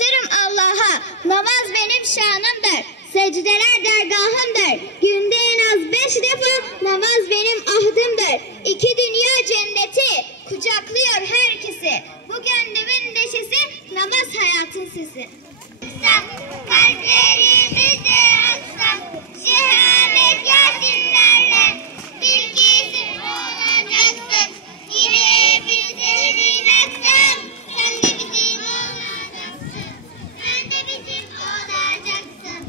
yakışırım Allah'a. Namaz benim şanımdır. Secdeler dergahımdır. Günde en az 5 defa namaz benim ahdımdır. 2 dünya cenneti kucaklıyor herkesi. Bu gönlümün neşesi, namaz hayatın sesi. Kalplerimizi açsam, şehamet yasinlerle bilgisin olacaksın. Yine bizlerin aksam, sen de bizim olacaksın. Sen de bizim olacaksın.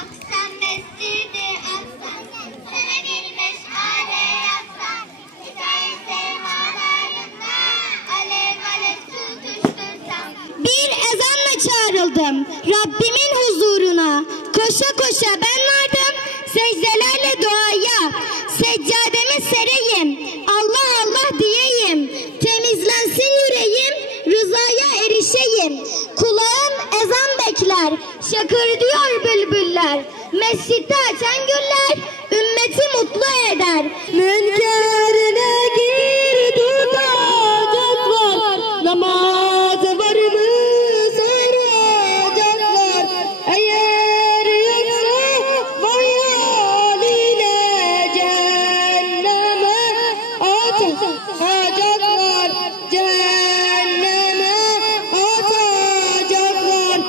Aksam mescidi aksam, sana bir meşale yaksam. Hidayet semalarında alev alev tutuştursam. Bir ezanla çağrıldım Rabbimin huzuruna. Koşa koşa ben vardım secdelerle duaya. Seccademi sereyim, Allah Allah diyeyim. Temizlensin yüreğim, rızaya erişeyim. Kulağım ezan bekler, şakır diyor bülbüller. Mescitte açan güller, ümmeti mutlu eder. Münkerine gir tutacaklar, namaz var mı soracaklar. Eğer yoksa vay haline, cehenneme atacaklar, cehenneme atacaklar.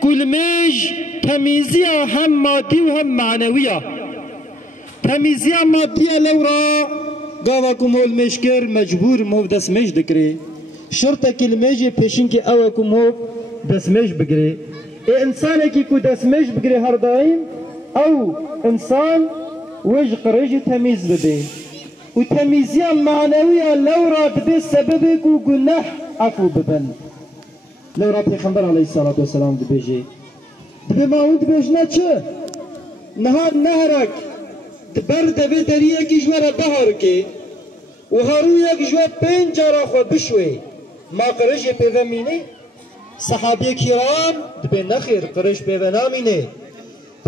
Kulmej temizliğe hem maddi ve hem maneviye. Temizliğe maddiye levra gavakum ol meşker mecbur mov desmej dikri. Şırta kilmeji peşin ki avakum mov desmej bigri. İnsan ki ku desmej bigri her daim ev insan vej qırıcı temiz bebe. U temizliğe maneviye levra dibe sebebi ku günah afu beben. Levra Peygamber aleyhissalatu vesselam dibeci. Dibe maun dibejna çı? Nahar naharak دبر دبی دریه کی جوار بهار کی و هارو یک جوار پنج جارا خود بشوی ما قرش پیومینه صحابه کرام دبی نخیر قرش پیونامینه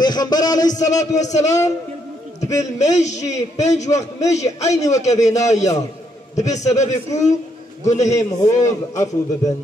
پیغمبر علیه الصلاة والسلام دبی المجی پنج وقت مجی عین وکوینایا دبی سبب کو گنهم هو عفو ببن